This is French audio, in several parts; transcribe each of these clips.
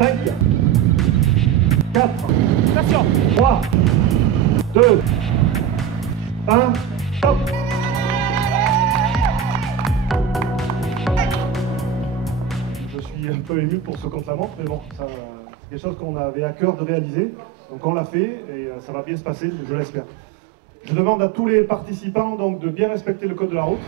5, 4, Attention. 3, 2, 1, stop. Je suis un peu ému pour ce contre-la-montre, mais bon, c'est quelque chose qu'on avait à cœur de réaliser. Donc on l'a fait et ça va bien se passer, je l'espère. Je demande à tous les participants donc, de bien respecter le code de la route.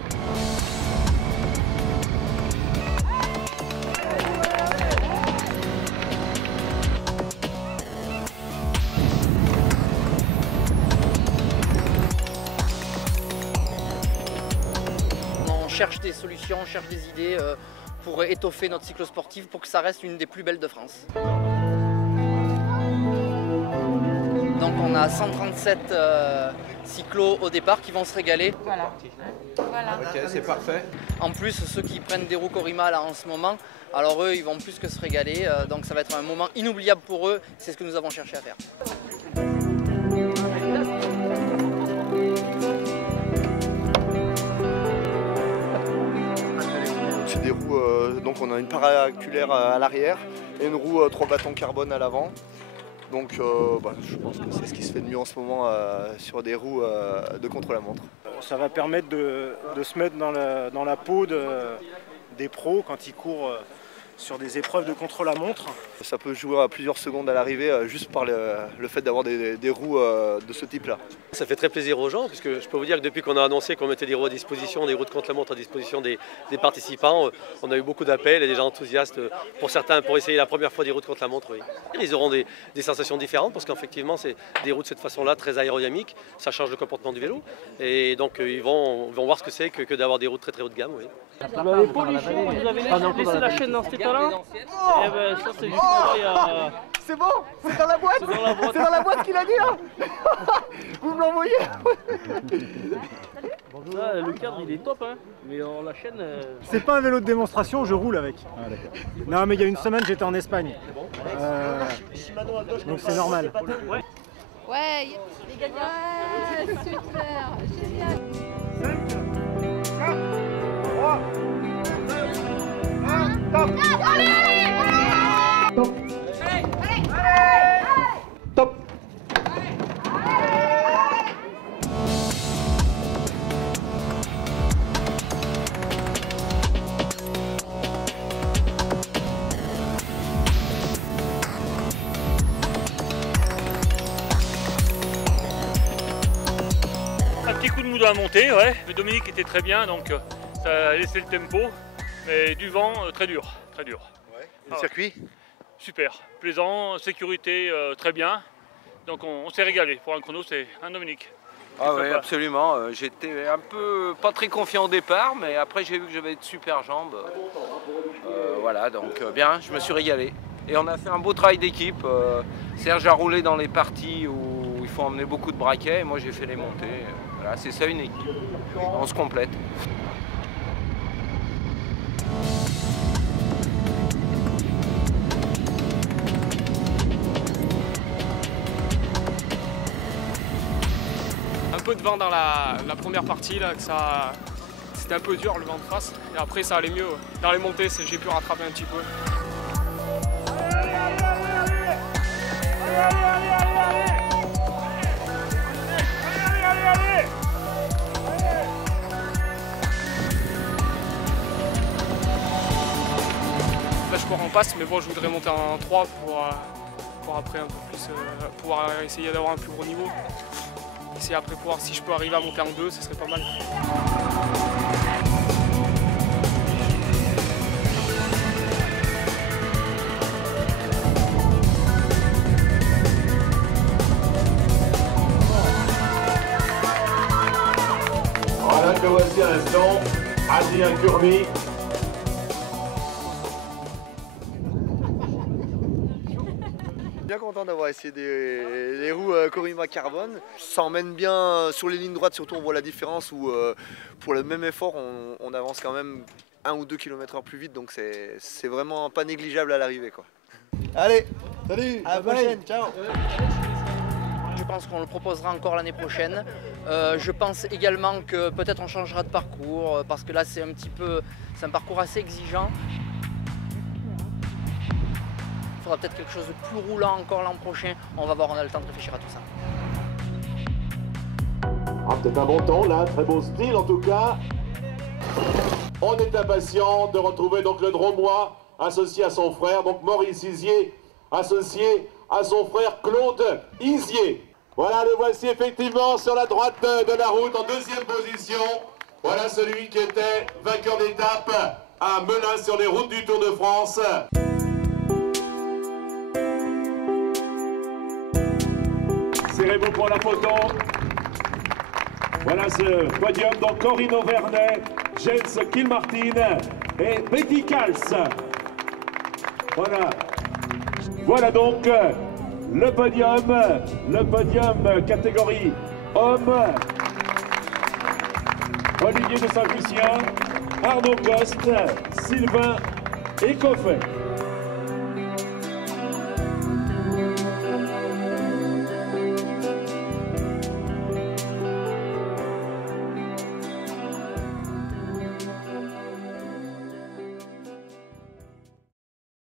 On cherche des solutions, on cherche des idées pour étoffer notre cyclosportive pour que ça reste une des plus belles de France. Donc on a 137 cyclos au départ qui vont se régaler. Voilà. Ok, c'est parfait. En plus, ceux qui prennent des roues Corima là en ce moment, alors eux, ils vont plus que se régaler. Donc ça va être un moment inoubliable pour eux. C'est ce que nous avons cherché à faire. C'est des roues, donc on a une paraculaire à l'arrière et une roue 3 bâtons carbone à l'avant. Donc je pense que c'est ce qui se fait de mieux en ce moment sur des roues de contre-la-montre. Ça va permettre de se mettre dans la peau des pros quand ils courent sur des épreuves de contre-la-montre. Ça peut jouer à plusieurs secondes à l'arrivée juste par le fait d'avoir des roues de ce type-là. Ça fait très plaisir aux gens, puisque je peux vous dire que depuis qu'on a annoncé qu'on mettait des roues à disposition, des roues de contre-la-montre à disposition des participants, on a eu beaucoup d'appels et des gens enthousiastes, pour certains, pour essayer la première fois des roues de contre-la-montre. Oui. Ils auront des sensations différentes, parce qu'effectivement, c'est des roues de cette façon-là, très aérodynamiques, ça change le comportement du vélo, et donc ils vont voir ce que c'est que d'avoir des roues très très haut de gamme. Oui. Vous l'avez poliché, vous avez laissé la chaîne dans cet état-là. Eh ben ça c'est du coup, C'est bon, c'est dans la boîte. C'est dans la boîte qu'il a dit là. Vous me l'envoyez. Là, le cadre il est top hein, mais la chaîne... C'est pas un vélo de démonstration, je roule avec. Non mais il y a une semaine j'étais en Espagne. Donc c'est normal. Ouais, les gagnants. Ouais, super, génial. 5, 4, 3, 2, 1, stop. Stop. Stop. Un petit coup de mou dans la montée, ouais. Mais Dominique était très bien, donc ça a laissé le tempo. Mais du vent, très dur, très dur. Ouais. Le circuit Super, plaisant, sécurité, très bien. Donc on s'est régalé. Pour un chrono, c'est un Dominique. Ah oui, absolument. J'étais un peu pas très confiant au départ, mais après j'ai vu que j'avais de super jambes. Voilà, donc bien, je me suis régalé. Et on a fait un beau travail d'équipe. Serge a roulé dans les parties où il faut emmener beaucoup de braquets, et moi j'ai fait les montées. Voilà, c'est ça une équipe. On se complète. Un peu de vent dans la première partie, là, que c'était un peu dur le vent de face. Et après ça allait mieux. Dans les montées, j'ai pu rattraper un petit peu. Là je cours en passe, mais bon je voudrais monter en 3 pour après un peu plus pouvoir essayer d'avoir un plus gros niveau. Et après pouvoir, si je peux arriver à monter en 2, ce serait pas mal. Voilà que voici à l'instant Adrien Curmy. Bien content d'avoir essayé des roues Corima carbone. Ça emmène bien sur les lignes droites, surtout on voit la différence où pour le même effort on avance quand même 1 ou 2 km/h plus vite, donc c'est vraiment pas négligeable à l'arrivée quoi. Allez, salut, à la prochaine, ciao. Je pense qu'on le proposera encore l'année prochaine. Je pense également que peut-être on changera de parcours parce que là c'est un parcours assez exigeant. Il faudra peut-être quelque chose de plus roulant encore l'an prochain. On va voir, on a le temps de réfléchir à tout ça. Ah, peut-être un bon temps là, très beau style en tout cas. On est impatient de retrouver donc le Dromois associé à son frère, donc Maurice Isier, associé à son frère Claude Isier. Voilà, le voici effectivement sur la droite de la route en deuxième position. Voilà celui qui était vainqueur d'étape à Melun sur les routes du Tour de France. Serrez-vous pour la photo. Voilà ce podium, donc Corinne Auvernais, Jens Kilmartin et Betty Kals. Voilà. Voilà donc le podium catégorie homme. Olivier de Saint-Lucien, Arnaud Coste, Sylvain Écoffet.